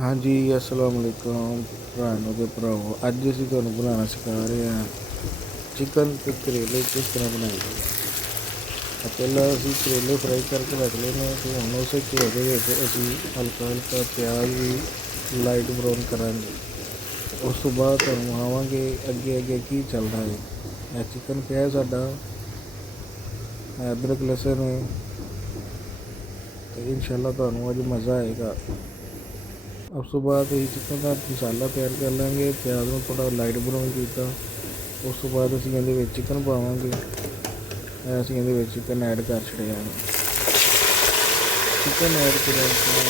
हाँ जी, अस्सलाम वालेकुम ਭਰਾਵਾਂ ਤੇ ਭਰਾਵੋ। ਅੱਜ ਅਸੀਂ ਤੁਹਾਨੂੰ ਬਣਾਉਣਾ ਸਿਖਾ ਰਹੇ ਹਾਂ ਚਿਕਨ ਅਤੇ ਕਰੇਲੇ ਕਿਸ ਤਰ੍ਹਾਂ ਬਣਾਈਦੇ ਆ। ਪਹਿਲਾਂ ਅਸੀਂ ਕਰੇਲੇ ਫਰਾਈ ਕਰਕੇ ਰੱਖ ਲਏ ਨੇ ਅਤੇ ਹੁਣ ਉਸੇ ਘਿਓ ਦੇ ਵਿੱਚ ਅਸੀਂ ਹਲਕਾ ਹਲਕਾ ਪਿਆਜ਼ ਵੀ ਲਾਈਟ ਬਰਾਊਨ ਕਰਾਂਗੇ। ਉਸ ਤੋਂ ਬਾਅਦ ਤੁਹਾਨੂੰ ਵਿਖਾਵਾਂਗੇ ਅੱਗੇ ਅੱਗੇ ਕੀ ਚੱਲਦਾ ਹੈ। ਇਹ ਚਿਕਨ ਪਿਆ ਸਾਡਾ, ਅਦਰਕ ਲਸਣ ਹੈ ਅਤੇ ਇਨਸ਼ਾਅੱਲਾ ਤੁਹਾਨੂੰ ਅੱਜ ਮਜ਼ਾ ਆਏਗਾ। ਉਸ ਤੋਂ ਬਾਅਦ ਅਸੀਂ ਚਿਕਨ ਦਾ ਮਸਾਲਾ ਤਿਆਰ ਕਰ ਲਾਂਗੇ। ਪਿਆਜ਼ ਨੂੰ ਥੋੜ੍ਹਾ ਲਾਈਟ ਬਰਾਊਨ ਕੀਤਾ। ਉਸ ਤੋਂ ਬਾਅਦ ਅਸੀਂ ਇਹਦੇ ਵਿੱਚ ਚਿਕਨ ਪਾਵਾਂਗੇ। ਅਸੀਂ ਇਹਦੇ ਵਿੱਚ ਚਿਕਨ ਐਡ ਕਰ ਛੱਡਿਆ ਹੈ। ਚਿਕਨ ਐਡ ਕਰਨ ਤੋਂ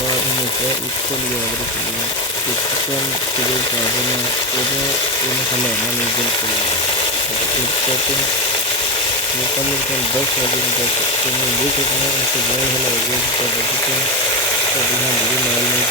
ਬਾਅਦ ਹਮੇਸ਼ਾ ਇਕੁਅਲ ਯਾਦ ਰੱਖਣਾ ਕਿ ਚਿਕਨ ਜਦੋਂ ਪਾ ਦੇਣਾ ਉਦੋਂ ਇਹਨੂੰ ਹਿਲਾਉਣਾ ਨਹੀਂ ਬਿਲਕੁਲ ਵੀ। 1 ਸੈਕਿੰਡ ਮੌਕਾ ਮਿਲਦਾ 10 ਸੈਕਿੰਡ ਤੱਕ ਇਹਨੂੰ ਦੇਖ ਸਕਣਾ। ਉਸ ਤੋਂ ਬਾਅਦ ਹਿਲਾਓਗੇ ਤੁਹਾਡਾ ਚਿਕਨ ਤੁਹਾਡੀ ਹਾਂਡੀ ਦੇ ਨਾਲ ਨਹੀਂ